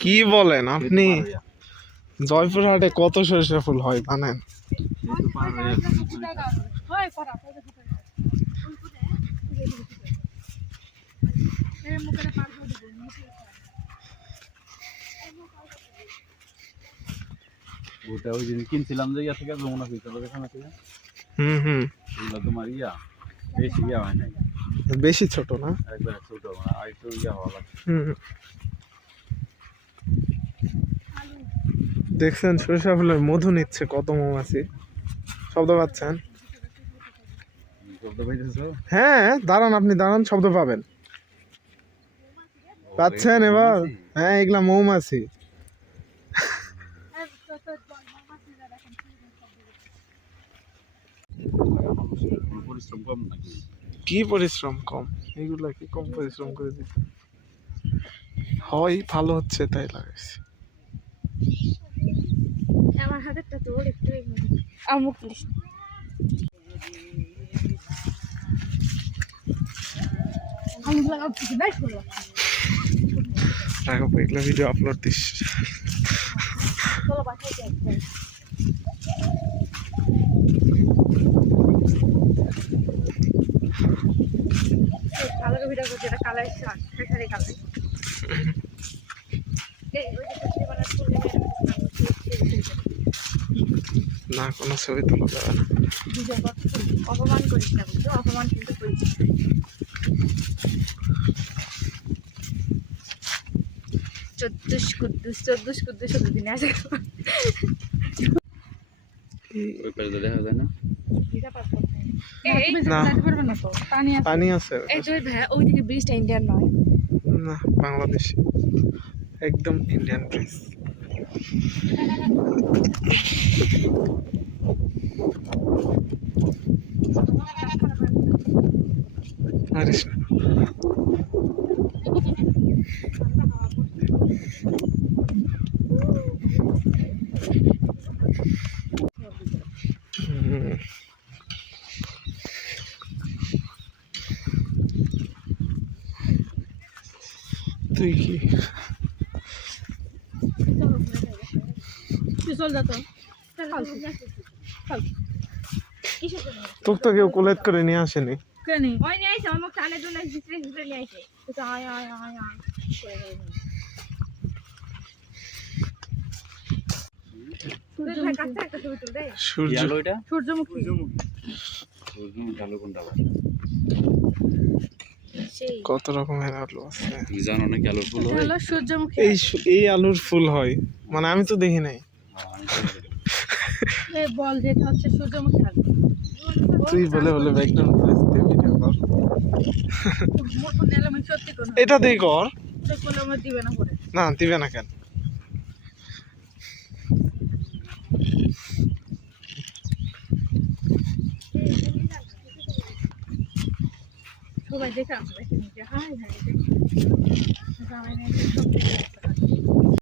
কি বলেন আপনি? জয়পুরহাটে কত সরিষা ফুল হয় জানেন? ওটা ওই দিন কিনছিলাম যে ইয়া থেকে যমুনা ফিল্টার এখানে থেকে এগুলো তোমার ইয়া বেশি ইয়া হয় নাই, বেশি ছোট না, একবার ছোট মানে আর একটু ইয়া হওয়া লাগছে। দেখছেন সরিষা ফুলের মধু নিচ্ছে কত মৌমাছি। শব্দ পাচ্ছেন? শব্দ পাইতেছো? হ্যাঁ দাঁড়ান, আপনি দাঁড়ান, শব্দ পাবেন। পাচ্ছেন এবার? হ্যাঁ এগুলা মৌমাছি। পরিশ্রম কম নাকি? কি পরিশ্রম কম? এগুলা কি কম পরিশ্রম করে দিচ্ছে? হয় ভালো হচ্ছে তাই লাগাইছে। আমার হাতেরটা তো একটু আমুক প্লিজ। আমি লাগাব কিছু নাই করব। রাখো এগুলা ভিডিও আপলোড দিস। চলো বাসায় যাই। ভালো করে ভিডিও করতে, এটা কালার শার্ট খালি কালার। এই ওই যে ছবি বানার ফুল না কোনো ছবি তোলা যাবে না। অপমান করিস না, বুঝছো? অপমান কিন্তু করিস। চোদ্দুস কুদ্দুস দিনে আসে। ওই পাশে দেখা যায় না? পানি আছে ওইদিকে ব্রিজটা ইন্ডিয়ান নয়, না বাংলাদেশি, একদম ইন্ডিয়ান ব্রিজ। পারিস না। তুই কি তোকে তো কেউ কোলেট করে নিয়ে আসেনি? সূর্যমুখী আলু কোনটা? কত রকমের আলু আছে জানো নাকি আলুর ফুল হয়? সূর্যমুখী। এই আলুর ফুল হয় মানে আমি তো দেখি নাই। বল যেটা হচ্ছে সূর্যমুখী আলু। তুই বলে বলে ব্যাকগ্রাউন্ড ভয়েস দিয়ে ভিডিও কর। এটা দিয়ে কর। দিবে না করে না দিবে না কেন? সবাই দেখে আসবে। High high